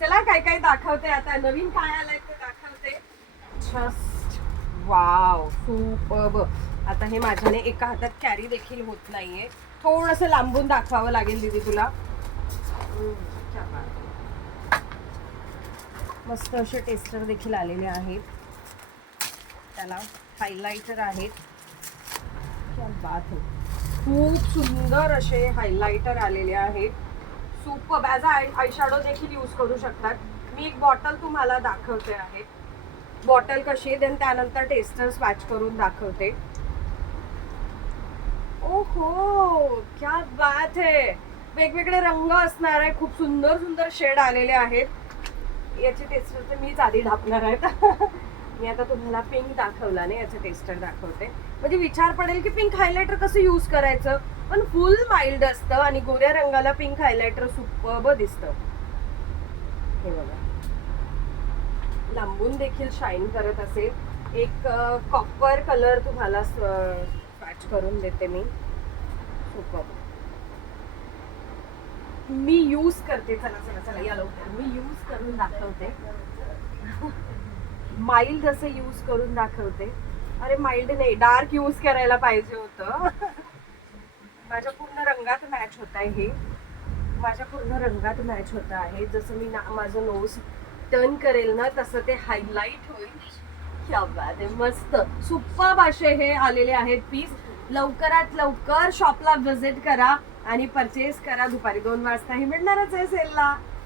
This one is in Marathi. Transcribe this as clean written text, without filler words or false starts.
चला काय काय दाखवते आता, नवीन काय आलंय ते दाखवते. Just wow, superb. आता हे माझ्याने एका हातात कॅरी देखील होत नाहीये, थोडस लांबून दाखवावं लागेल दीदी तुला. क्या बात आहे. मस्त असे टेस्टर देखील आलेले आहेत, त्याला हायलाइटर आहेत. क्या बात आहे, खूप सुंदर असे हायलाइटर आलेले आहेत. Superb. As a eye shadow देखील यूज करू शकतात. मी एक बॉटल तुम्हाला दाखवते आहे, बॉटल कशी आहे, देन त्यानंतर टेस्टर स्वॅच करून दाखवते. ओहो, क्या बात आहे. वेगवेगळे रंग असणार आहे, खूप सुंदर सुंदर शेड आलेले आहेत. याचे टेस्टर तर मीच आधी ढापणार आहेत. मी आता तुम्हाला पिंक दाखवला नाही, याचे टेस्टर दाखवते. म्हणजे विचार पडेल की पिंक हायलायटर कसं यूज करायचं, पण फुल माइल्ड असतं आणि गोऱ्या रंगाला पिंक हायलायटर सुपर्ब दिसतं. हे बघा, लांबून देखील शाईन करत असेल. एक कॉपर कलर तुम्हाला स्वॅच करून देते मी. सुपर्ब. मी यूज करते, चला चला चला या लवकर, मी यूज करून दाखवते. माइल्ड असं यूज करून दाखवते. अरे माइल्ड नाही, डार्क यूज करायला पाहिजे होतं. माझ्या पूर्ण रंगात मॅच होत आहे हे, माझ्या पूर्ण रंगात मॅच होत आहे. जसं मी माझं नोज टर्न करेल ना तसं ते हायलाइट होईल. क्या बात आहे, मस्त सुपर्ब असे हे आलेले आहेत पीस. लवकरात लवकर शॉपला व्हिजिट करा आणि परचेस करा. दुपारी 2 वाजता हे मिळणारच आहे सेलला.